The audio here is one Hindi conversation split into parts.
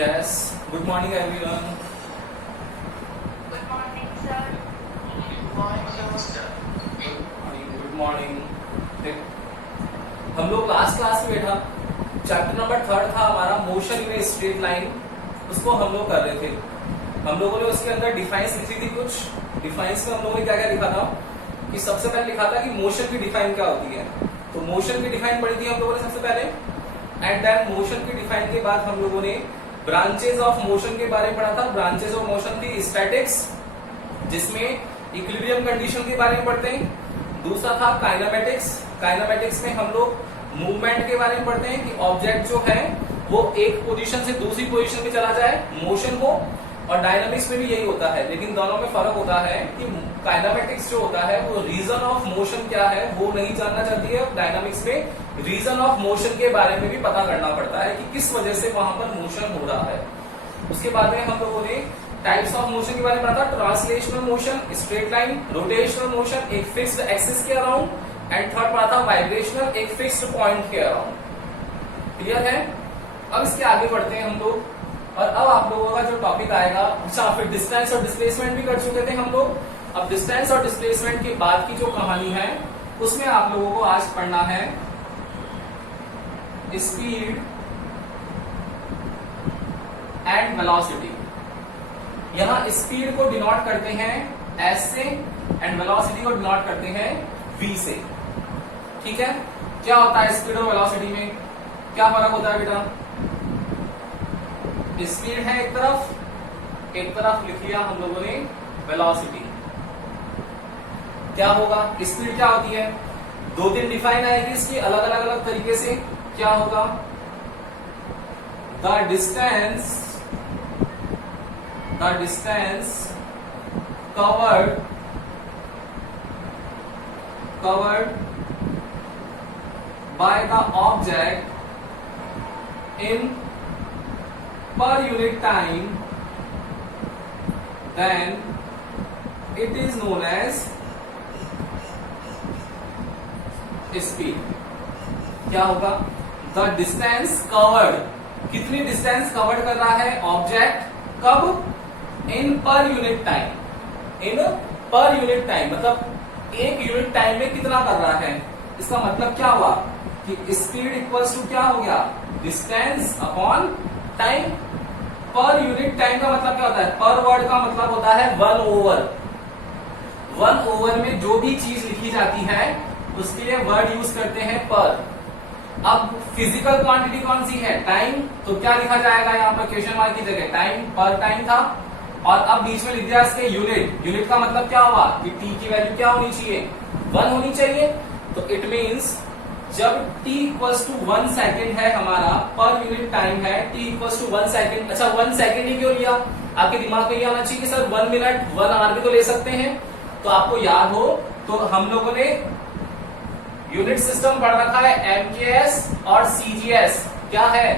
Yes. Good morning, everyone. Good morning, sir. Good morning. हम लोग लास्ट क्लास में बैठा चैप्टर नंबर 3 था हमारा motion in a straight line, उसको हम लोग कर रहे थे। हम लोगों ने उसके अंदर डिफाइंस लिखी थी। कुछ डिफाइंस में हम लोगों ने क्या क्या लिखा था कि सबसे पहले लिखा था कि मोशन की डिफाइन क्या होती है। तो मोशन की डिफाइन पढ़ी थी हम लोगों ने सबसे पहले, एंड देन मोशन की डिफाइन के बाद हम लोगों ने ब्रांचेस ऑफ मोशन के बारे में पढ़ा था। ब्रांचेस ऑफ मोशन थी स्टैटिक्स, जिसमें इक्विलिब्रियम कंडीशन के बारे में पढ़ते हैं। दूसरा था काइनेमेटिक्स। काइनेमेटिक्स में हम लोग मूवमेंट के बारे में पढ़ते हैं कि ऑब्जेक्ट जो है वो एक पोजीशन से दूसरी पोजीशन में चला जाए, मोशन हो। और डायनामिक्स में भी यही होता है, लेकिन दोनों में फर्क होता है कि काइनेमेटिक्स जो होता है वो रीजन ऑफ मोशन क्या है वो नहीं जानना चाहती है। डायनामिक्स में रीजन ऑफ मोशन के बारे में भी पता करना पड़ता है कि किस वजह से वहां पर मोशन हो रहा है। उसके बाद में हम लोगों ने टाइप्स ऑफ मोशन के बारे में पढ़ा था। Translational motion, straight line, rotational motion, एक फिक्स्ड एक्सिस के अराउंड, एंड थर्ड पढ़ा था वाइब्रेशनल, एक फिक्स्ड पॉइंट के अराउंड। क्लियर है? अब इसके आगे बढ़ते हैं हम लोग, और अब आप लोगों का जो टॉपिक आएगा, अच्छा फिर डिस्टेंस और डिस्प्लेसमेंट भी कर चुके थे हम लोग। अब डिस्टेंस और डिस्प्लेसमेंट के बाद की जो कहानी है उसमें आप लोगों को आज पढ़ना है स्पीड एंड वेलोसिटी। यहां स्पीड को डिनोट करते हैं एस से एंड वेलोसिटी को डिनोट करते हैं वी से। ठीक है? क्या होता है स्पीड और वेलोसिटी में, क्या फर्क होता है बेटा? स्पीड है एक तरफ लिख लिया हम लोगों ने वेलोसिटी। क्या होगा? स्पीड क्या होती है? 2-3 डिफाइन आएगी इसकी अलग अलग तरीके से। क्या होगा? The distance covered by the object in per unit time, then it is known as speed. क्या होगा? The distance covered, कितनी डिस्टेंस कवर्ड कर रहा है ऑब्जेक्ट, कब? इन पर यूनिट टाइम। इन पर यूनिट टाइम मतलब एक यूनिट टाइम में कितना कर रहा है। इसका मतलब क्या हुआ कि स्पीड इक्वल्स टू क्या हो गया? Distance upon time. पर यूनिट टाइम का मतलब क्या होता है? पर वर्ड का मतलब होता है 1 ओवर में जो भी चीज लिखी जाती है उसके लिए वर्ड यूज करते हैं पर। अब फिजिकल क्वांटिटी कौन सी है? टाइम। तो क्या लिखा जाएगा यहाँ पर क्वेश्चन मार्क की जगह? टाइम, पर टाइम था। और अब बीच में लिख दिया इसके यूनिट। यूनिट का मतलब क्या हुआ कि टी की वैल्यू क्या होनी चाहिए? 1 होनी चाहिए। तो इट मीन्स जब t इक्वल्स टू 1 सेकेंड है हमारा, पर यूनिट टाइम है, t इक्वल्स टू 1 सेकेंड। अच्छा 1 सेकेंड ही क्यों लिया? आपके दिमाग में ये आना चाहिए कि सर 1 मिनट 1 आवर भी तो ले सकते हैं। तो आपको याद हो तो हम लोगों ने यूनिट सिस्टम पढ़ रखा है MKS और CGS। क्या है?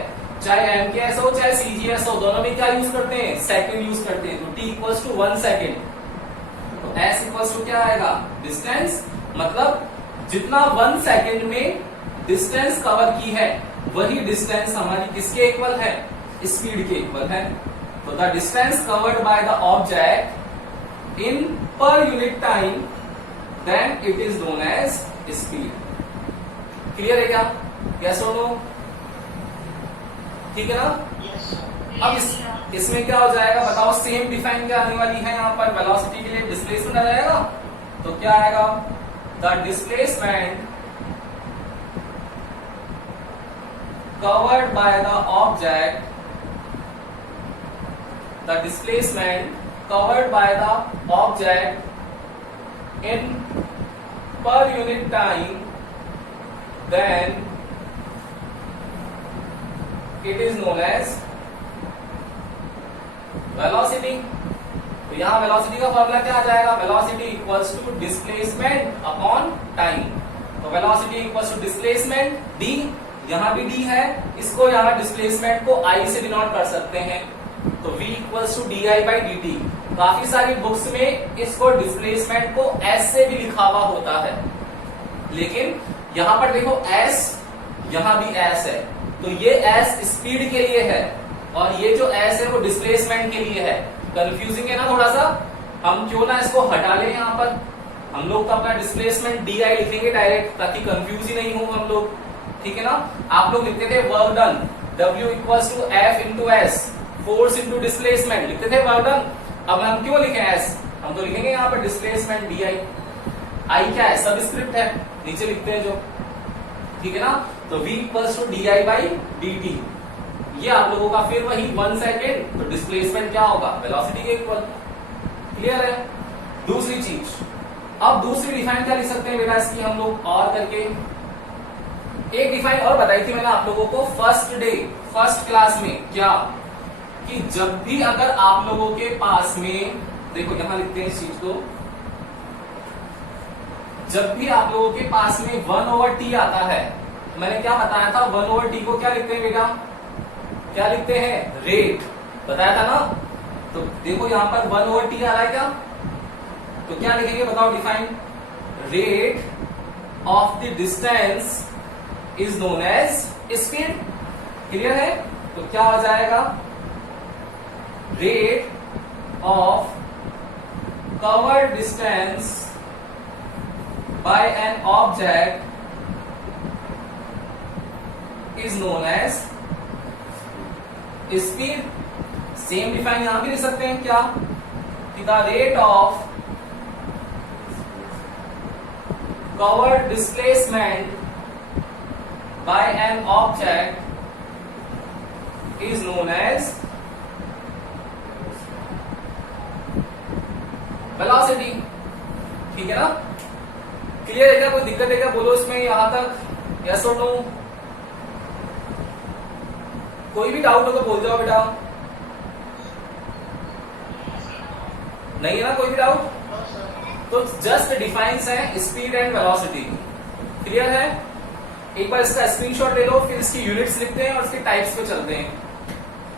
चाहे MKS हो चाहे CGS हो, दोनों में क्या यूज करते हैं? सेकेंड यूज करते हैं। तो t इक्वल्स टू 1 सेकेंड, तो s इक्वल्स टू क्या आएगा? डिस्टेंस। मतलब जितना 1 सेकेंड में डिस्टेंस कवर की है वही डिस्टेंस हमारी किसके इक्वल है? स्पीड के इक्वल है। तो the distance covered by the object in per unit time, then it is known as speed. Clear है क्या? यस और नो? ठीक है ना? अब इसमें क्या हो जाएगा बताओ? सेम डिफाइन क्या आने वाली है यहाँ पर? वेलोसिटी के लिए डिस्प्लेसमेंट आ जाएगा। तो क्या आएगा? The displacement covered by the object, the displacement covered by the object in per unit time, then it is known as velocity. तो यहाँ वेलोसिटी का फॉर्मूला क्या आ जाएगा? Velocity equals to displacement upon time. तो velocity equals to displacement d, यहाँ भी d है, इसको यहाँ डिस्प्लेसमेंट को i से डिनोट कर सकते हैं। तो v इक्वल्स टू di/dt। काफी सारी बुक्स में इसको डिस्प्लेसमेंट को s से भी लिखा हुआ होता है, लेकिन यहाँ पर देखो s, यहाँ भी s है, तो ये s स्पीड के लिए है, और ये जो एस है वो डिस्प्लेसमेंट के लिए है। कंफ्यूजिंग है ना थोड़ा सा, हम क्यों ना इसको हटा लें। यहाँ पर हम लोग तो अपना डिस्प्लेसमेंट डी आई लिखेंगे डायरेक्ट, ताकि कंफ्यूज ही नहीं हो हम लोग, ठीक है ना। आप लोग लिखते थे work done W equals to F into S, force into displacement लिखते थे वर्क डन। अब हम क्यों लिखे एस, हम तो लिखेंगे यहाँ पर डिस्प्लेसमेंट डी आई। आई क्या है, सबस्क्रिप्ट है, नीचे लिखते हैं जो, ठीक है ना। तो V equals to d i by d t, ये आप लोगों का फिर वही 1 सेकेंड, तो डिस्प्लेसमेंट क्या होगा, वेलोसिटी के इक्वल। क्लियर है। दूसरी चीज, अब दूसरी डिफाइन क्या लिख सकते हैं बेटा इसकी हम लोग और करके। एक डिफाइन और बताई थी मैंने आप लोगों को फर्स्ट क्लास में, क्या कि जब भी अगर आप लोगों के पास में, देखो यहां लिखते हैं इस चीज को, जब भी आप लोगों के पास में 1/t आता है, मैंने क्या बताया था, 1/t को क्या लिखते हैं बेटा, क्या लिखते हैं, रेट, बताया था ना। तो देखो यहां पर 1/t आ रहा है क्या, तो क्या लिखेंगे बताओ define, rate of the distance is known as speed. Clear है। तो क्या हो जाएगा, rate of covered distance by an object is known as speed. Same define यहां भी लिख सकते हैं क्या, कि the rate of covered displacement by an object is known as velocity। ठीक है ना, क्लियर है क्या, कोई दिक्कत है क्या, बोलो इसमें यहां तक, यस और नो। कोई भी डाउट हो तो बोल जाओ बेटा, नहीं है ना कोई भी डाउट, तो जस्ट डिफाइंस है स्पीड एंड वेलोसिटी। क्लियर है। एक बार इसका स्क्रीनशॉट ले लो, फिर इसकी यूनिट्स लिखते हैं और इसके टाइप्स पे चलते हैं।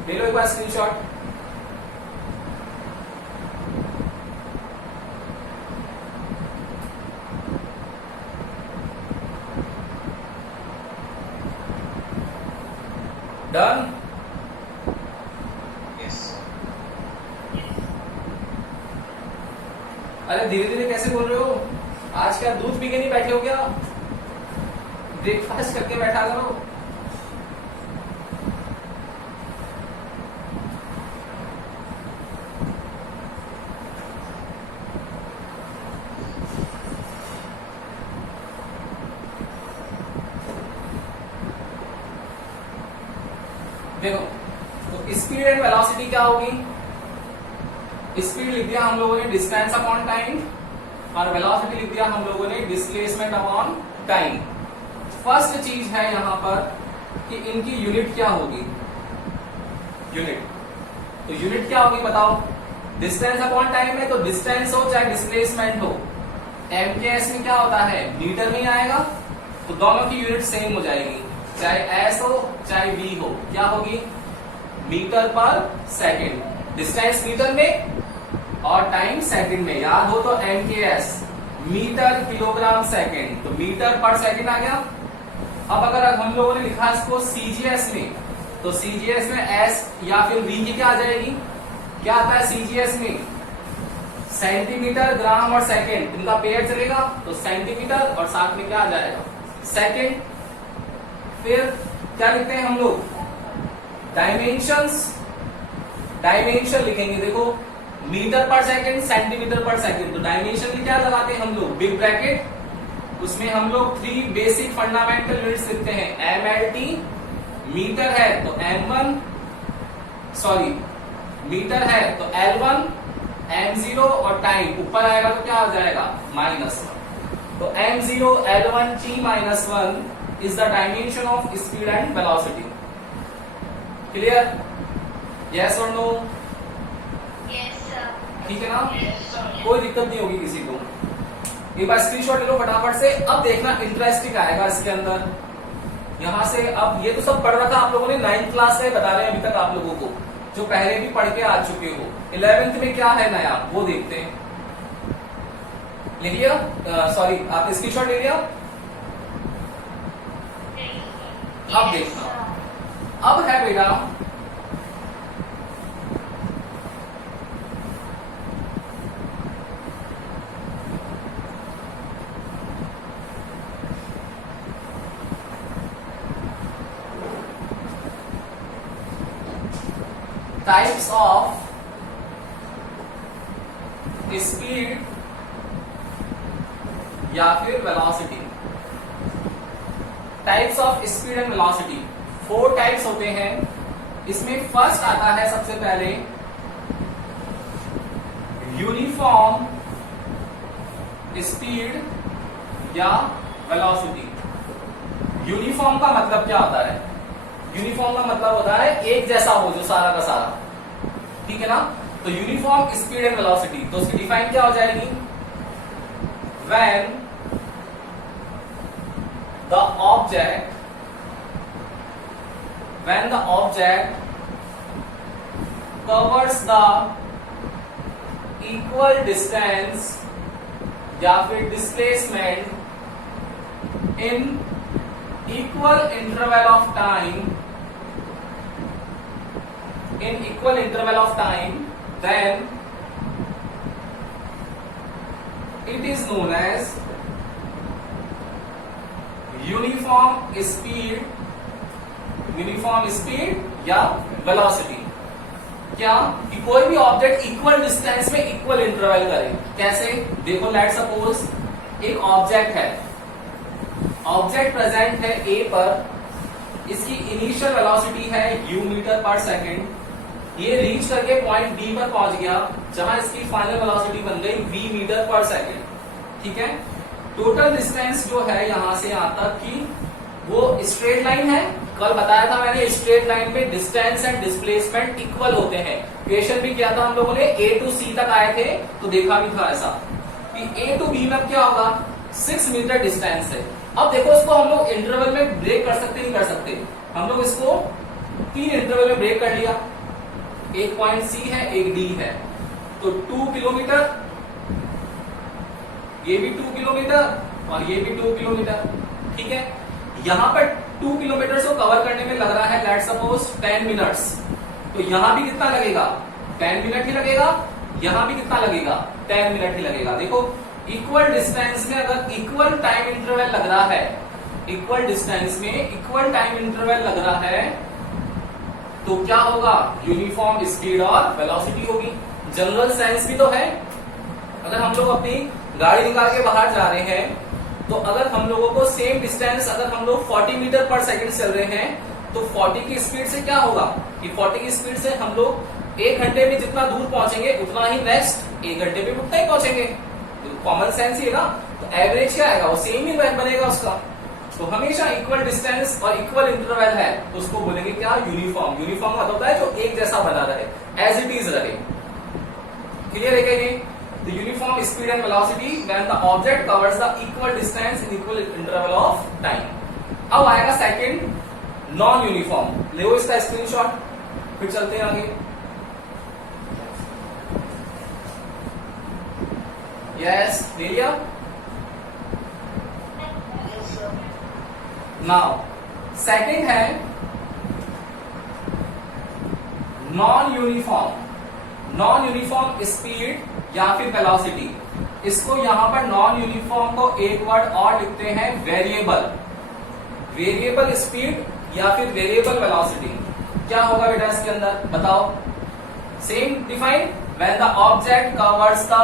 ले लो एक बार स्क्रीनशॉट। डन। अरे धीरे धीरे कैसे बोल रहे हो, आज क्या दूध पी के नहीं बैठे हो क्या, ब्रेकफास्ट करके बैठा करो। देखो तो स्पीड एंड वेलोसिटी क्या होगी, स्पीड लिख दिया हम लोगों ने डिस्टेंस अपॉन टाइम, और वेलोसिटी लिख दिया हम लोगों ने डिस्प्लेसमेंट अपॉन टाइम। फर्स्ट चीज है यहां पर कि इनकी यूनिट क्या होगी, यूनिट, तो यूनिट क्या होगी बताओ, डिस्टेंस अपॉन टाइम है तो डिस्टेंस हो चाहे डिस्प्लेसमेंट हो, एमकेएस में क्या होता है, मीटर में आएगा, तो दोनों की यूनिट सेम हो जाएगी, चाहे एस हो चाहे वी हो, क्या होगी, मीटर पर सेकेंड। डिस्टेंस मीटर में और टाइम सेकंड में, याद हो तो एमकेएस मीटर किलोग्राम सेकंड, तो मीटर पर सेकंड आ गया। अब अगर हम लोगों ने लिखा इसको सीजीएस में, तो सीजीएस में एस या फिर वी की क्या आ जाएगी, क्या आता है सीजीएस में, सेंटीमीटर ग्राम और सेकंड, इनका पेयर चलेगा, तो सेंटीमीटर और साथ में क्या आ जाएगा, सेकंड। फिर क्या लिखते हैं हम लोग, डायमेंशंस, डायमेंशन लिखेंगे, देखो मीटर पर सेकंड सेंटीमीटर पर सेकंड, तो डायमेंशन में क्या लगाते हैं हम लोग, बिग ब्रैकेट, उसमें हम लोग 3 बेसिक फंडामेंटल यूनिट्स लिखते हैं, एमएलटी, मीटर है तो M1, सॉरी मीटर है तो L1, M0 और टाइम ऊपर आएगा तो क्या हो जाएगा, -1, तो M0 L1 T -1 is the dimension of speed and velocity. Clear, yes और नो, ठीक है ना, कोई दिक्कत नहीं होगी किसी को। एक बार स्क्रीनशॉट ले लो फटाफट से। अब देखना इंटरेस्टिंग आएगा इसके अंदर, यहां से। अब ये तो सब पढ़ रहा था आप लोगों ने 9th क्लास से, बता रहे हैं अभी तक आप लोगों को, जो पहले भी पढ़ के आ चुके हो। 11th में क्या है नया वो देखते हैं। ले लिया, सॉरी आपने स्क्रीनशॉट ले लिया। अब देखना, अब है बेटा टाइप्स ऑफ स्पीड या फिर velocity. Types of speed and velocity 4 types होते हैं। इसमें फर्स्ट आता है सबसे पहले यूनिफॉर्म स्पीड या वेलोसिटी। यूनिफॉर्म का मतलब क्या होता है? यूनिफॉर्म का मतलब होता है एक जैसा हो, जो सारा का सारा, ठीक है ना। तो यूनिफॉर्म स्पीड एंड वेलोसिटी, तो उसकी डिफाइन क्या हो जाएगी? When the object covers the equal distance या फिर displacement in equal interval of time, then it is known as uniform speed या वेलोसिटी। क्या कि कोई भी ऑब्जेक्ट इक्वल डिस्टेंस में इक्वल इंटरवल करे। कैसे? देखो, लेट सपोज एक ऑब्जेक्ट है, ऑब्जेक्ट प्रेजेंट है ए पर, इसकी इनिशियल वेलोसिटी है u मीटर पर सेकेंड। ये रीच करके पॉइंट बी पर पहुंच गया, जहां इसकी फाइनल वेलोसिटी बन गई v मीटर पर सेकेंड, ठीक है। टोटल डिस्टेंस जो है यहां से यहां तक की वो स्ट्रेट लाइन है। कल बताया था मैंने, स्ट्रेट लाइन में डिस्टेंस एंड डिस्प्लेसमेंट इक्वल होते हैं। क्वेश्चन भी किया था हम लोगों ने, A to C तक आए थे तो देखा भी था ऐसा कि A to B में क्या होगा, 6 मीटर डिस्टेंस है। अब देखो, इसको हम लोग इंटरवल में ब्रेक कर सकते नहीं कर सकते? हम लोग इसको 3 इंटरवल में ब्रेक कर लिया। एक पॉइंट C है, एक D है, तो 2 किलोमीटर, ये भी 2 किलोमीटर और ये भी 2 किलोमीटर, ठीक है। यहां पर 2 किलोमीटर को कवर करने में लग रहा है लेट सपोज 10 मिनट्स, तो यहां भी कितना लगेगा? 10 मिनट ही लगेगा। यहां भी कितना लगेगा? 10 मिनट ही लगेगा। देखो, इक्वल डिस्टेंस में अगर इक्वल टाइम इंटरवल लग रहा है, इक्वल डिस्टेंस में इक्वल टाइम इंटरवल लग रहा है, तो क्या होगा? यूनिफॉर्म स्पीड और वेलोसिटी होगी। जनरल सेंस भी तो है। अगर हम लोग अपनी गाड़ी निकाल के बाहर जा रहे हैं, तो अगर हम लोगों को सेम डिस्टेंस, अगर हम लोग 40 मीटर पर सेकंड चल रहे हैं, तो 40 की स्पीड से क्या होगा कि 40 की स्पीड से हम लोग 1 घंटे में जितना दूर पहुंचेंगे उतना ही नेक्स्ट 1 घंटे में उतना ही पहुंचेंगे। कॉमन सेंस ही है ना। तो एवरेज क्या आएगा? वो सेम ही बनेगा उसका। तो हमेशा इक्वल डिस्टेंस और इक्वल इंटरवल है, तो उसको बोलेंगे क्या? यूनिफॉर्म। यूनिफॉर्म मतलब होता है जो एक जैसा बना रहे, एज इट इज रहे। क्लियर है क्या ये? The uniform speed and velocity when the object covers the equal distance in equal interval of time. अब आएगा सेकंड, नॉन यूनिफॉर्म। ले इसका स्क्रीनशॉट, फिर चलते हैं आगे। यस, ले लिया। नाउ सेकंड है non uniform. Non uniform speed या फिर वेलोसिटी। इसको यहां पर नॉन यूनिफॉर्म को एक वर्ड और लिखते हैं, वेरिएबल। वेरिएबल स्पीड या फिर वेरिएबल वेलोसिटी। क्या होगा बेटा इसके अंदर? बताओ। Same define, when the object covers the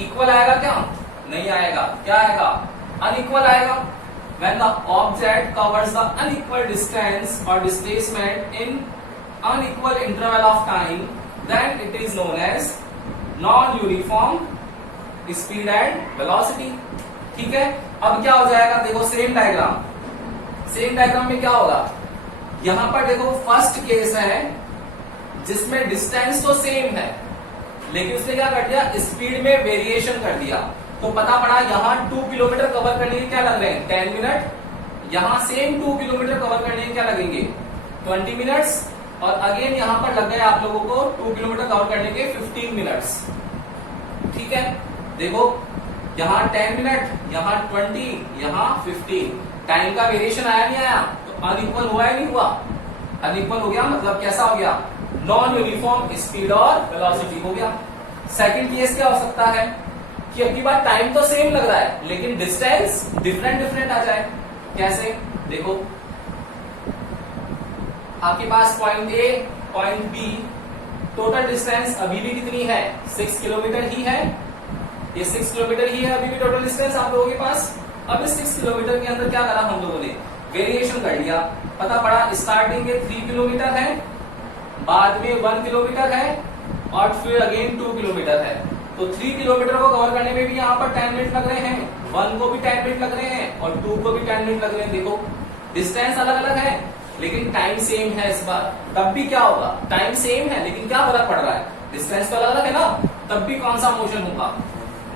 equal आएगा क्या? नहीं आएगा। क्या आएगा? अनइक्वल आएगा। When the object covers the unequal distance और displacement in unequal interval of time, then it is known as non uniform speed and velocity. ठीक है। अब क्या हो जाएगा? देखो, सेम डायग्राम। सेम डायग्राम में क्या होगा? यहां पर देखो, फर्स्ट केस है जिसमें डिस्टेंस तो सेम है, लेकिन उसने क्या कर दिया? स्पीड में वेरिएशन कर दिया। तो पता पड़ा यहां 2 किलोमीटर कवर करने के क्या लग रहे हैं? 10 मिनट। यहां सेम 2 किलोमीटर कवर करने के क्या लगेंगे? 20 मिनट्स। और अगेन यहां पर लग गए आप लोगों को 2 किलोमीटर कवर करने के 15 मिनट्स। ठीक है। देखो, यहां 10 मिनट, यहां 20, यहां 15। टाइम का वेरिएशन आया नहीं आया? तो अनइक्वल हुआ या नहीं हुआ? अनइक्वल हो गया, मतलब कैसा हो गया? नॉन यूनिफॉर्म स्पीड और वेलोसिटी हो गया। सेकंड केस क्या हो सकता है कि अब की बार टाइम तो सेम लग रहा है, लेकिन डिस्टेंस डिफरेंट आ जाए। कैसे? देखो, आपके पास point A, point B total distance अभी भी कितनी है, 6 किलोमीटर ही है, ये 6 किलोमीटर ही है अभी भी टोटल डिस्टेंस आप लोगों के पास। अब इस 6 किलोमीटर के अंदर क्या करा हम लोगों ने, वेरिएशन कर लिया, पता पड़ा स्टार्टिंग में 3 किलोमीटर है, बाद में 1 किलोमीटर है और फिर अगेन 2 किलोमीटर है। तो 3 किलोमीटर को कवर करने में भी यहाँ पर 10 मिनट लग रहे हैं, 1 को भी 10 मिनट लग रहे हैं और 2 को भी 10 मिनट लग रहे हैं। देखो डिस्टेंस अलग अलग है लेकिन टाइम सेम है इस बार। तब भी क्या होगा, टाइम सेम है लेकिन क्या फर्क पड़ रहा है, डिस्टेंस तो अलग अलग है ना, तब भी कौन सा मोशन होगा,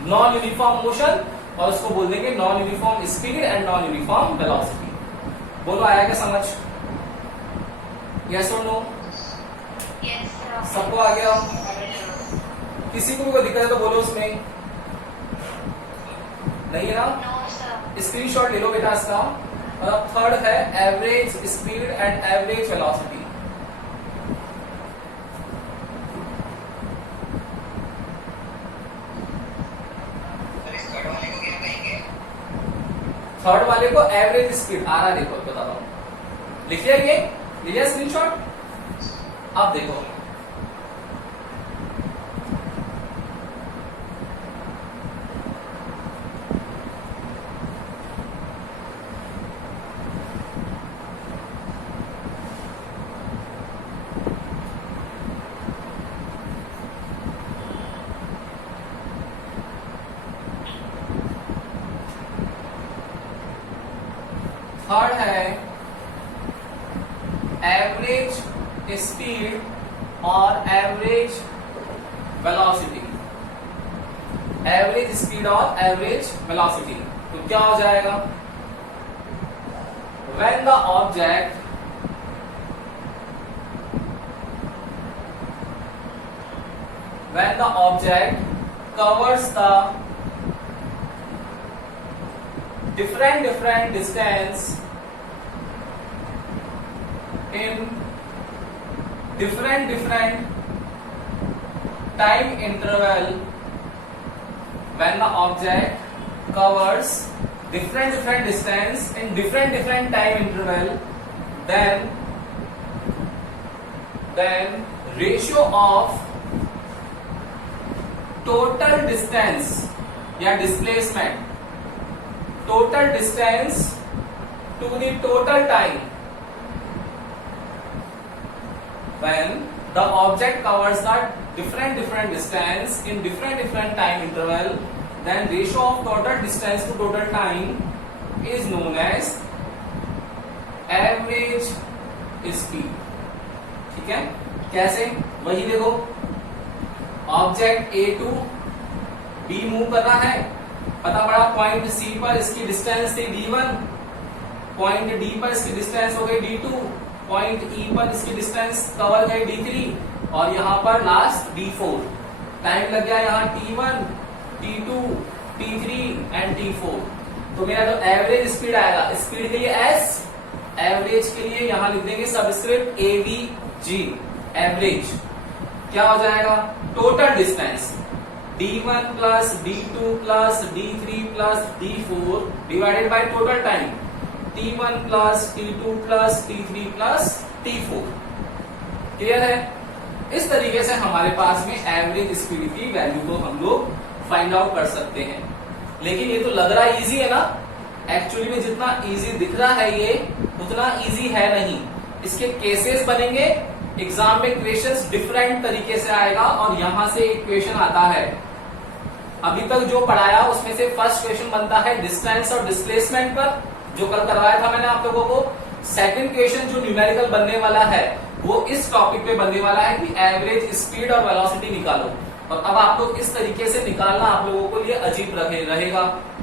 नॉन यूनिफॉर्म मोशन, और उसको बोल देंगे non uniform speed and non uniform velocity. बोलो आया क्या समझ, यस और नो? Yes, sir. सबको आ गया? किसी को भी कोई दिक्कत है तो बोलो उसमें, नहीं है ना? No, sir. स्क्रीनशॉट ले लो बेटा इसका। और थर्ड है average speed and average velocity. Third वाले को एवरेज स्पीड आ रहा है, देखो बताता हूं, लिख लिया ये, ले लिया स्क्रीनशॉट। अब देखो थर्ड है एवरेज स्पीड और एवरेज वेलोसिटी, एवरेज स्पीड और एवरेज वेलोसिटी। तो क्या हो जाएगा, when the object covers the different distance in different time interval, when the object covers different distance in different time interval, then ratio of total distance या displacement, total distance to the total time, when the object covers the different distance in different time interval, then ratio of total distance to total time is known as average speed। ठीक है, कैसे, वही देखो, object A to B move कर रहा है, पता पड़ा पॉइंट सी पर इसकी डिस्टेंस थी d1, पॉइंट डी पर इसकी डिस्टेंस हो गई d2, पॉइंट ई पर इसकी डिस्टेंस कवर गई d3 और यहाँ पर लास्ट d4। टाइम लग गया यहाँ t1, t2, t3 and t4। तो मेरा जो एवरेज स्पीड आएगा, स्पीड के लिए s, एवरेज के लिए यहां लिख देंगे सबस्क्रिप्ट AVG, एवरेज। क्या हो जाएगा, total distance d1 plus d2 plus d3 plus d4 divided by total time t1 plus t2 plus t3 plus t4। Clear है? इस तरीके से हमारे पास में एवरेज स्पीड की वैल्यू को हम लोग फाइंड आउट कर सकते हैं। लेकिन ये तो लग रहा इजी है ना, एक्चुअली में जितना इजी दिख रहा है ये उतना इजी है नहीं। इसके केसेस बनेंगे, एग्जाम में क्वेश्चंस डिफरेंट तरीके से आएगा और यहां से एक क्वेश्चन आता है। अभी तक जो पढ़ाया उसमें से फर्स्ट क्वेश्चन बनता है डिस्टेंस और डिस्प्लेसमेंट पर, जो कल करवाया था मैंने आप लोगों को। सेकंड क्वेश्चन जो न्यूमेरिकल बनने वाला है वो इस टॉपिक पे बनने वाला है कि एवरेज स्पीड और वेलोसिटी निकालो। और अब आप लोग इस तरीके से निकालना आप लोगों को लिए अजीब रहेगा।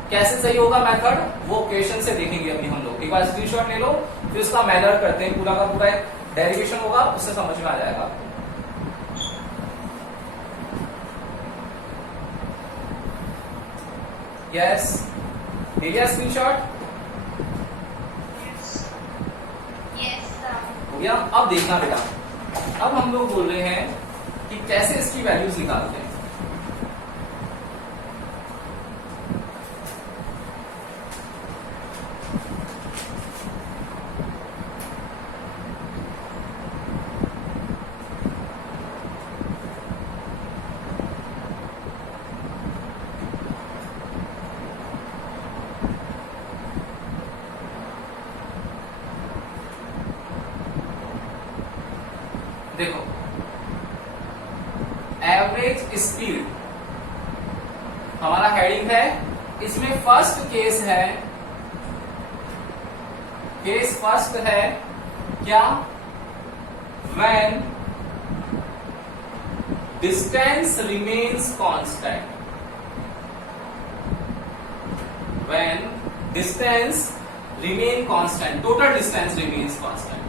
कैसे सही होगा मेथड, वो क्वेश्चन से देखेंगे अभी हम लोग। एक बार स्क्रीनशॉट ले लो, फिर उसका मेथड करते हैं, पूरा का पूरा डेरिवेशन होगा, उससे समझ में आ जाएगा। यस, ले लिया स्क्रीनशॉट? Yes, sir. हो गया? अब देखना बेटा, अब हम लोग बोल रहे हैं कि कैसे इसकी वैल्यूज निकालते हैं। देखो एवरेज स्पीड हमारा हेडिंग है, इसमें फर्स्ट केस है, केस फर्स्ट है क्या, when distance remains constant, when distance remain constant, total distance remains constant.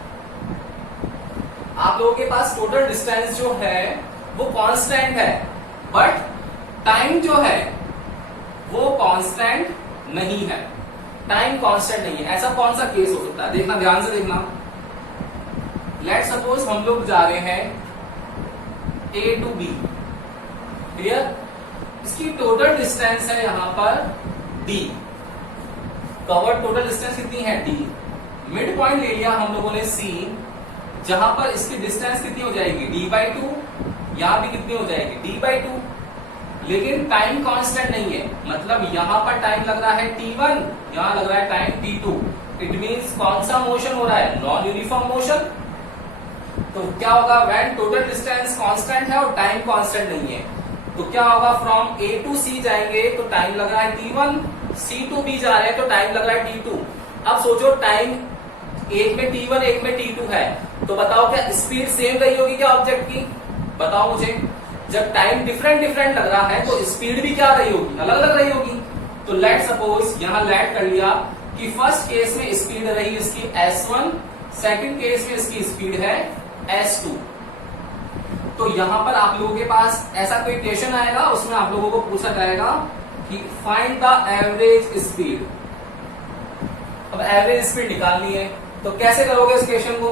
आप लोगों के पास टोटल डिस्टेंस जो है वो कांस्टेंट है, बट टाइम जो है वो कांस्टेंट नहीं है, टाइम कांस्टेंट नहीं है। ऐसा कौन सा केस हो सकता है, देखना ध्यान से देखना। लेट सपोज हम लोग जा रहे हैं A टू B, क्लियर, इसकी टोटल डिस्टेंस है यहां पर D, कवर्ड टोटल डिस्टेंस कितनी है D, मिड पॉइंट ले लिया हम लोगों ने C, जहां पर इसकी डिस्टेंस कितनी हो जाएगी D/2, यहां भी कितनी हो जाएगी D/2, लेकिन टाइम कांस्टेंट नहीं है, मतलब यहां पर टाइम लग रहा है T1, यहां लग रहा है टाइम T2। इट मींस कौन सा मोशन हो रहा है, नॉन यूनिफॉर्म मोशन। तो क्या होगा, व्हेन टोटल डिस्टेंस कांस्टेंट है और टाइम कांस्टेंट नहीं है, तो क्या होगा, फ्रॉम A टू C जाएंगे तो टाइम लग रहा है T1, C टू B जा रहे हैं तो टाइम लग रहा है T2। अब सोचो टाइम एक में T1 एक में T2 है, तो बताओ क्या स्पीड सेम रही होगी क्या ऑब्जेक्ट की, बताओ मुझे। जब टाइम डिफरेंट डिफरेंट लग रहा है तो स्पीड भी क्या रही होगी, अलग अलग रही होगी। तो लेट सपोज यहां लेट कर लिया कि फर्स्ट केस में स्पीड रही इसकी S1, सेकंड केस में इसकी स्पीड है S2। तो यहां पर आप लोगों के पास ऐसा कोई क्वेश्चन आएगा, उसमें आप लोगों को पूछा जाएगा कि फाइंड द एवरेज स्पीड। अब एवरेज स्पीड निकालनी है तो कैसे करोगे इस क्वेश्चन को,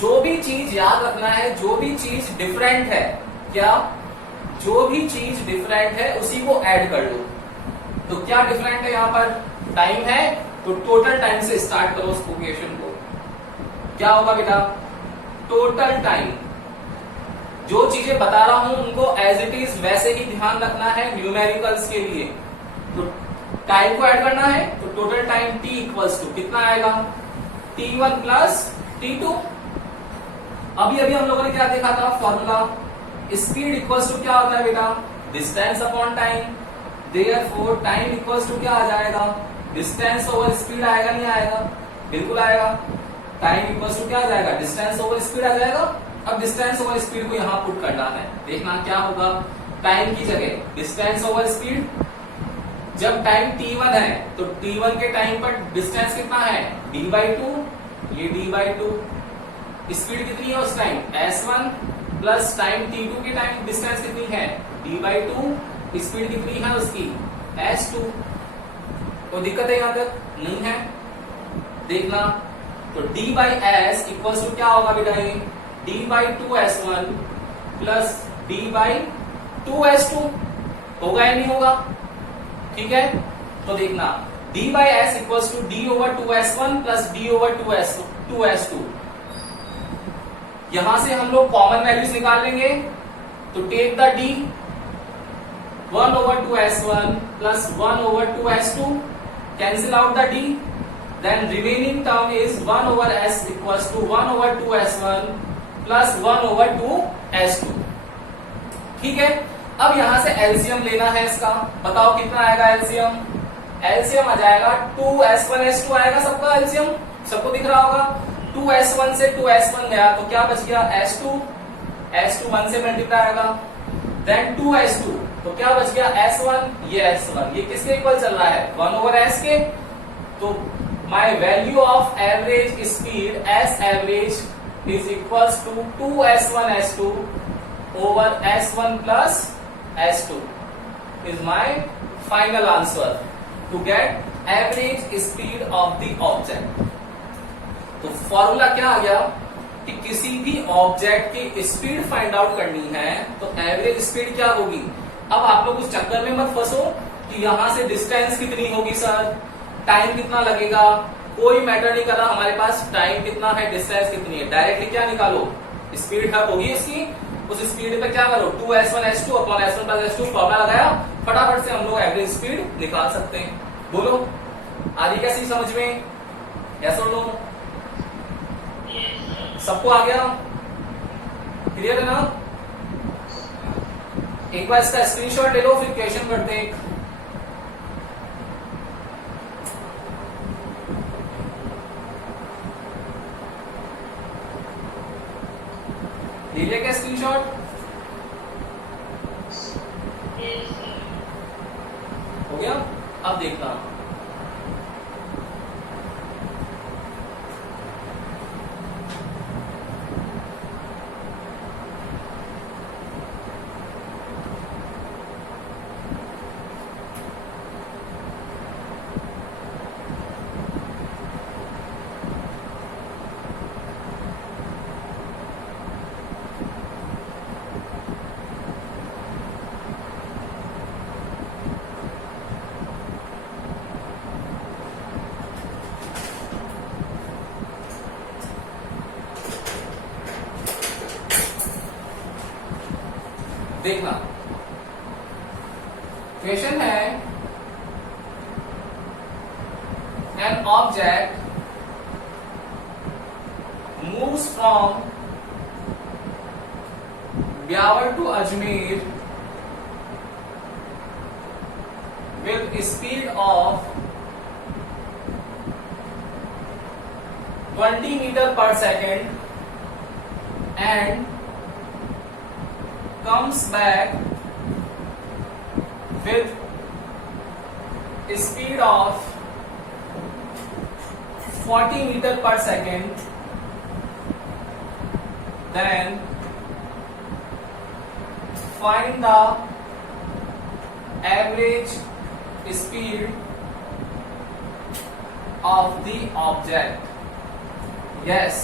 जो भी चीज याद रखना है, जो भी चीज डिफरेंट है, क्या, जो भी चीज डिफरेंट है उसी को ऐड कर लो। तो क्या डिफरेंट है, यहां पर टाइम है तो टोटल टाइम से स्टार्ट करो उस क्वेश्चन को। क्या होगा बेटा, टोटल टाइम, जो चीजें बता रहा हूं उनको एज इट इज वैसे ही ध्यान रखना है न्यूमेरिकल्स के लिए। तो टाइम को ऐड करना है तो total time T equals to कितना आएगा, T1 प्लस T2। अभी अभी हम लोगों ने क्या देखा था फॉर्मूला, स्पीड इक्वल्स टू क्या होता है बेटा, distance upon time. Therefore time equals to क्या आ जाएगा, डिस्टेंस ओवर स्पीड। आएगा नहीं आएगा, बिल्कुल आएगा। टाइम इक्वल्स टू क्या आ जाएगा, डिस्टेंस ओवर स्पीड आ जाएगा। अब डिस्टेंस ओवर स्पीड को यहां पुट करना है, देखना क्या होगा, टाइम की जगह डिस्टेंस ओवर स्पीड। जब टाइम T1 है तो T1 के टाइम पर डिस्टेंस कितना है, D/2, ये D/2। स्पीड कितनी है उस time, S1, plus time T2 के टाइम डिस्टेंस कितनी है, D/2। स्पीड कितनी है उसकी, S2। तो दिक्कत है यहां तक, नहीं है, देखना। तो D/S इक्वल्स टू क्या होगा बेटा, ये D/2S1 प्लस D/2S2 होगा या नहीं होगा, ठीक है। तो देखना D/S equals to D/2S1 plus D/2S2। यहां से हम लोग कॉमन वैल्यूज निकाल लेंगे, तो take the D, 1/2S1 plus 1/2S2, cancel out the D, then remaining term is 1/S equals to 1/2S1 plus 1/2S2। ठीक है, अब यहां से एलसीएम लेना है इसका, बताओ कितना आएगा एलसीएम। एलसीएम आ जाएगा 2S1S2 आएगा, सबका एलसीएम सबको दिख रहा होगा। 2S1 से 2S1 गया तो क्या बच गया, S2। S2 1 से मल्टीप्लाई आएगा, देन 2S2 तो क्या बच गया, S1। ये S1 ये किसके इक्वल चल रहा है, 1/S के। तो my value of average speed S average is equals to 2S1S2 over S1 plus S2 is my final answer to get average speed of the object। तो फॉर्मूला क्या आ गया कि किसी भी ऑब्जेक्ट की स्पीड फाइंड आउट करनी है तो एवरेज स्पीड क्या होगी। अब आप लोग उस चक्कर में मत फंसो कि यहां से डिस्टेंस कितनी होगी सर, टाइम कितना लगेगा, कोई मैटर नहीं कर रहा हमारे पास टाइम कितना है, डिस्टेंस कितनी है। डायरेक्टली क्या निकालो, स्पीड है होगी इसकी, उस स्पीड पे क्या करो 2S1S2 upon S1 plus S2 formula लगाया, फटाफट से हम लोग एवरेज स्पीड निकाल सकते हैं। बोलो आ रही कैसी समझ में, ऐसा लो सबको आ गया। क्लियर है ना? एक बार इसका स्क्रीनशॉट ले लो, फिर क्वेश्चन करते हैं। ले लिया क्या स्क्रीनशॉट? Yes, sir. हो गया? अब देखना, देखना क्वेश्चन है, an object moves from Byawar to Ajmer with a speed of 20 meter per second and comes back with a speed of 40 meter per second, then find the average speed of the object. Yes,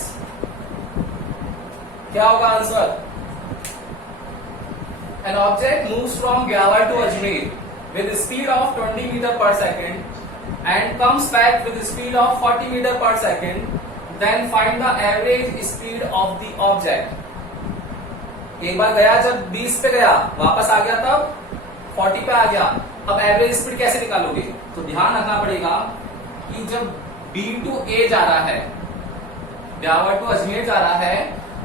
क्या होगा answer? An object moves from Byawar to Ajmer with a speed of 20 meter per second and comes back with a speed of 40 meter per second. Then find the average speed of the object. एक बार गया जब 20 पे गया, वापस आ गया तब 40 पे आ गया। अब एवरेज स्पीड कैसे निकालोगे? तो ध्यान रखना पड़ेगा कि जब B to A जा रहा है, ब्यावर टू अजमेर जा रहा है,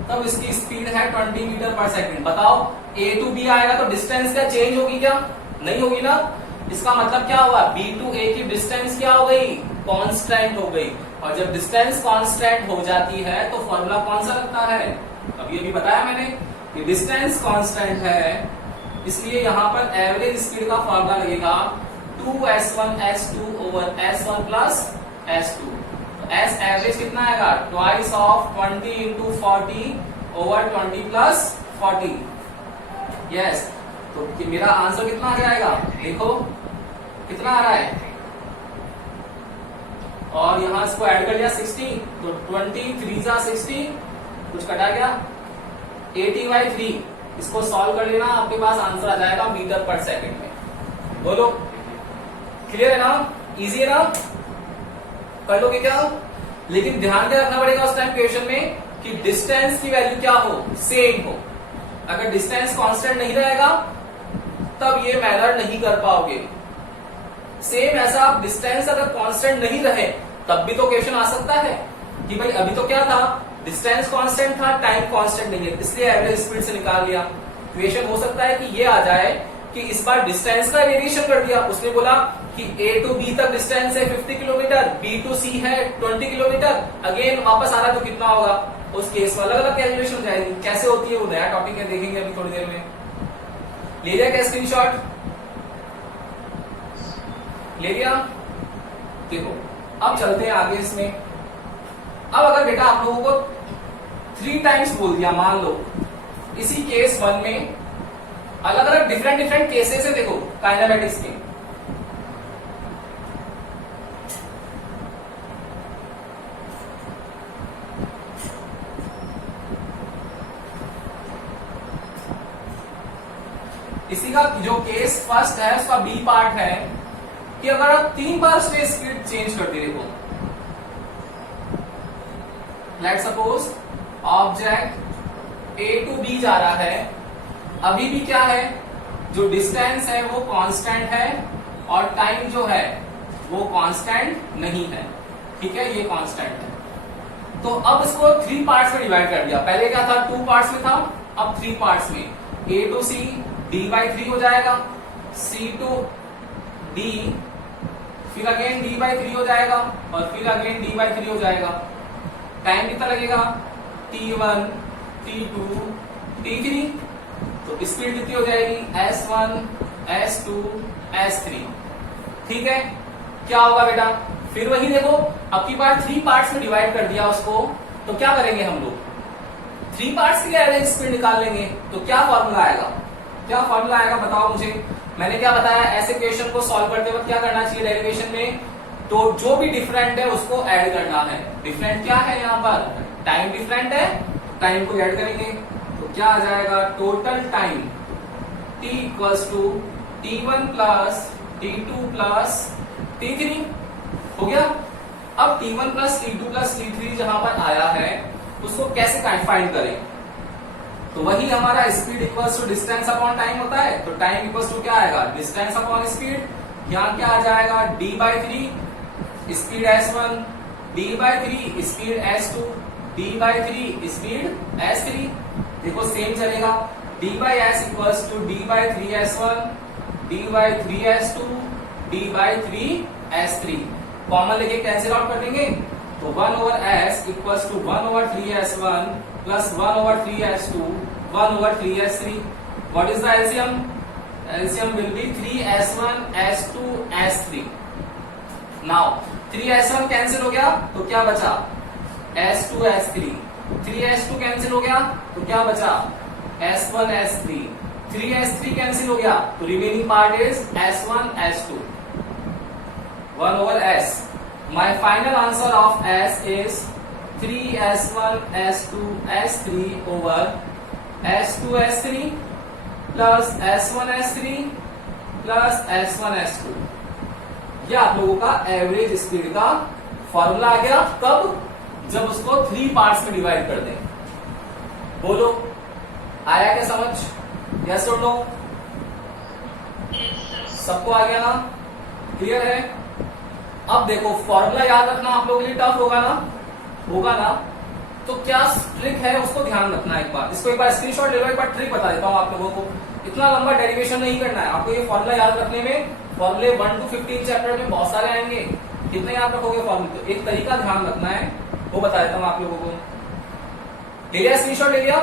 तब इसकी स्पीड है 20 मीटर पर सेकंड। बताओ A to B आएगा तो डिस्टेंस क्या चेंज होगी क्या? नहीं होगी ना। इसका मतलब क्या हुआ? B to A की डिस्टेंस क्या हो गई? कांस्टेंट हो गई। और जब डिस्टेंस कांस्टेंट हो जाती है तो फॉर्मूला कौन सा लगता है? अभी अभी बताया मैंने कि डिस्टेंस कांस्टेंट है, इसलिए यहां पर एवरेज स्पीड का फॉर्मूला लगेगा 2s1s2 over s1 plus s2। तो s एवरेज कितना आएगा? Twice of 20 into 40 over 20 plus 40। Yes, तो मेरा आंसर कितना आ जाएगा? देखो कितना आ रहा है, और यहां इसको ऐड कर लिया 60, तो 20 3 जा 60, कुछ कटा गया 80/3। इसको सॉल्व कर लेना, आपके पास आंसर आ जाएगा मीटर पर सेकंड में। बोलो क्लियर है ना? इजी है ना? कर लोगे क्या? लेकिन ध्यान क्या रखना पड़ेगा उस टाइम क्वेश्चन में कि डिस्टेंस की वैल्यू क्या हो? सेम हो। अगर डिस्टेंस कांस्टेंट नहीं रहेगा तब ये मैथड नहीं कर पाओगे। सेम ऐसा डिस्टेंस अगर कांस्टेंट नहीं रहे तब भी तो क्वेश्चन आ सकता है कि भाई अभी तो क्या था, डिस्टेंस कांस्टेंट था, टाइम कांस्टेंट नहीं है, इसलिए एवरेज स्पीड से निकाल लिया। क्वेश्चन हो सकता है कि ये आ जाए कि इस बार डिस्टेंस का वेरिएशन कर दिया। उसने बोला कि A to B तक डिस्टेंस है 50 किलोमीटर, B to C है 20 किलोमीटर, अगेन वापस आ रहा है तो कितना होगा? उस केस में अलग अलग कैलकुलेशन हो जाएगी। कैसे होती है वो नया टॉपिक है, देखेंगे अभी थोड़ी देर में। ले लिया क्या स्क्रीनशॉट? ले लिया? देखो अब चलते हैं आगे इसमें। अब अगर बेटा आप लोगों को 3 टाइम्स बोल दिया, मान लो इसी केस 1 में अलग अलग डिफरेंट केसेस है, देखो काइनेमेटिक्स के। इसी का जो केस फर्स्ट है उसका बी पार्ट है कि अगर आप 3 बार स्पेस स्पीड चेंज कर दी, देखो let suppose object A to B जा रहा है, अभी भी क्या है, जो डिस्टेंस है वो कांस्टेंट है और टाइम जो है वो कांस्टेंट नहीं है। ठीक है, ये कांस्टेंट है। तो अब इसको 3 पार्ट्स में डिवाइड कर दिया। पहले क्या था? 2 पार्ट्स में था, अब 3 पार्ट्स में, A to C d/3 हो जाएगा, C to D फिर अगेन d/3 हो जाएगा और फिर अगेन d/3 हो जाएगा। टाइम कितना लगेगा? t1 t2 t3। तो स्पीड कितनी हो जाएगी? s1 s2 s3। ठीक है, क्या होगा बेटा? फिर वही देखो, अब की बार 3 पार्ट्स में डिवाइड कर दिया उसको, तो क्या करेंगे हम लोग? 3 पार्ट्स के लिए एवरेज स्पीड निकाल लेंगे। तो क्या फॉर्मूला आएगा? क्या फॉर्मूला आएगा बताओ मुझे। मैंने क्या बताया, ऐसे क्वेश्चन को सॉल्व करते वक्त क्या करना चाहिए डेरिवेशन में? तो जो भी डिफरेंट है उसको ऐड करना है। डिफरेंट क्या है यहाँ पर? टाइम डिफरेंट है, टाइम को ऐड करेंगे। तो क्या आ जाएगा? Total time t equals to t1 plus t2 plus t3 हो गया। अब t1 plus t2 plus t3 जहां पर आया है उसको कैसे फाइंड करें? तो वही हमारा speed equals to distance upon time होता है। तो टाइम इक्वल्स टू क्या आएगा? Distance upon speed. यहाँ क्या आ जाएगा? d/3 speed s1, d/3 speed s2, d/3 speed s3। देखो सेम चलेगा, d/s equals to d/3s1, d/3s2, d/3s3। Common लेके कैंसिल आउट कर देंगे। तो 1/s equals to 1/3s1 plus 1/3s2 1/3s3। What is the LCM? LCM will be 3s1 s2 s3। Now 3s1 cancel हो गया तो क्या बचा? s2 s3। 3s2 कैंसिल हो गया तो क्या बचा? s1 s3। 3s3 कैंसिल हो गया तो remaining part is s1 s2। 1/s। My final answer of s is 3s1 s2 s3 over s2 s3 plus s1 s3 plus s1 s2। ये आप लोगों का एवरेज स्पीड का फॉर्मूला आ गया। कब? जब उसको 3 पार्ट्स में डिवाइड कर दें। बोलो, आया क्या समझ? यस और नो? सबको आ गया ना? क्लियर है? अब देखो, फॉर्मूला याद रखना आप लोगों के लिए टफ होगा ना? होगा ना? तो क्या ट्रिक है उसको ध्यान रखना। एक बार इसको एक बार स्क्रीनशॉट ले लो, एक बार ट्रिक बता देता हूं आप लोगों को। इतना लंबा डेरिवेशन नहीं करना है आपको। ये फॉर्मूला याद रखने में, फॉर्मूले 1 to 15 चैप्टर में बहुत सारे आएंगे। कितने याद रखोगे फॉर्मूले? तो एक तरीका ध्यान रखना है, वो बता देता हूं आप लोगों को। ले लिया स्क्रीनशॉट? ले लिया?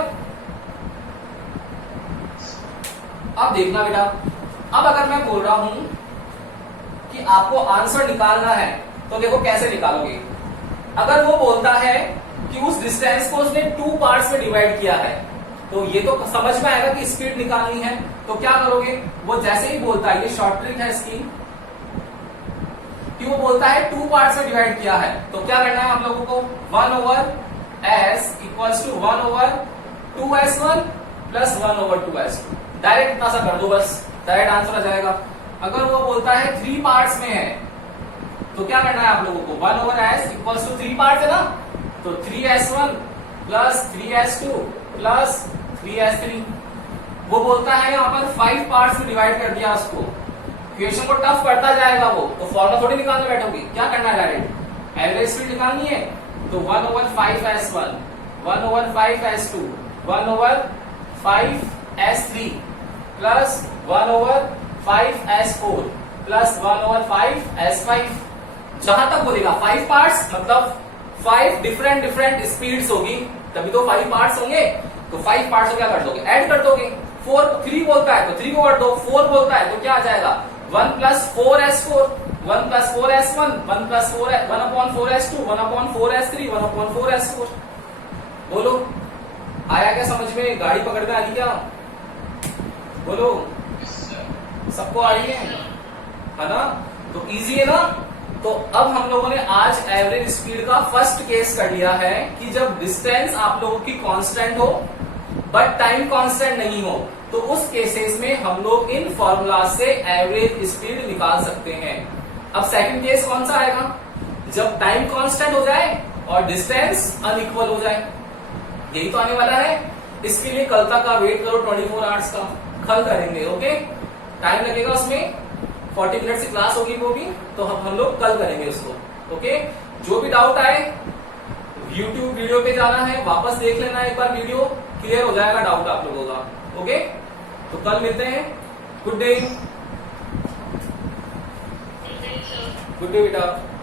अब देखना बेटा, अब अगर मैं बोल रहा हूं कि आपको आंसर निकालना है तो देखो कैसे निकालोगे। अगर वो बोलता है कि उस डिस्टेंस को उसने 2 पार्ट्स में डिवाइड किया है, तो ये तो समझ में आएगा कि स्पीड निकालनी है। तो क्या करोगे? वो जैसे ही बोलता है, ये शॉर्ट ट्रिक है इसकी, कि वो बोलता है 2 पार्ट्स में डिवाइड किया है, तो क्या करना है आप लोगों को? 1/s equals to 1/2s1 plus 1/2s2। Direct इतना सा कर दो, बस डायरेक्ट आंसर आ जाएगा। अगर वो बोलता है 3 पार्ट्स में है, तो क्या करना है आप लोगों को? 1/s इक्वल्स टू 3 पार्ट्स है ना, तो 3s1 plus 3s2 plus 3s3। वो बोलता है यहाँ पर 5 पार्ट्स में डिवाइड कर दिया उसको। क्वेश्चन को टफ करता जाएगा वो, तो फॉर्मूला थोड़ी निकालने बैठोगे। क्या करना है? डायरेक्ट एवरेज स्पीड निकालनी है। तो 1/5s1 1/5s2 1/5s3 plus 1/5s4 plus 1/5s5। जहां तक बोलेगा 5 पार्ट्स मतलब 5 डिफरेंट स्पीड्स होगी, तभी तो 5 पार्ट्स होंगे। तो 5 पार्ट्स को क्या कर दोगे? ऐड कर दोगे। 3 बोलता है तो 3 को कर दो। 4 बोलता है तो क्या आ जाएगा? 1 + 4s4 1 + 4s1 1 + 1/4s2 1/4s3 1/4s4। बोलो, आया क्या समझ में? गाड़ी पकड़ में आ गई क्या? बोलो, सबको आ रही है ना? तो इजी है ना? तो अब हम लोगों ने आज एवरेज स्पीड का फर्स्ट केस कर लिया है कि जब डिस्टेंस आप लोगों की कांस्टेंट हो बट टाइम कांस्टेंट नहीं हो, तो उस केसेस में हम लोग इन फॉर्मूला से एवरेज स्पीड निकाल सकते हैं। अब सेकंड केस कौन सा आएगा? जब टाइम कांस्टेंट हो जाए और डिस्टेंस अनइक्वल हो जाए। यही तो आने वाला है। इसके लिए कल तक का वेट करो, 24 आवर्स का कल करेंगे। ओके, टाइम लगेगा उसमें, 40 मिनट की क्लास होगी वो भी, तो हम लोग कल करेंगे उसको। ओके, जो भी डाउट आए यूट्यूब वीडियो पे जाना है, वापस देख लेना एक बार वीडियो, क्लियर हो जाएगा डाउट आप लोगों का। ओके, तो कल मिलते हैं। Good day. Good day, sir. Good day बेटा।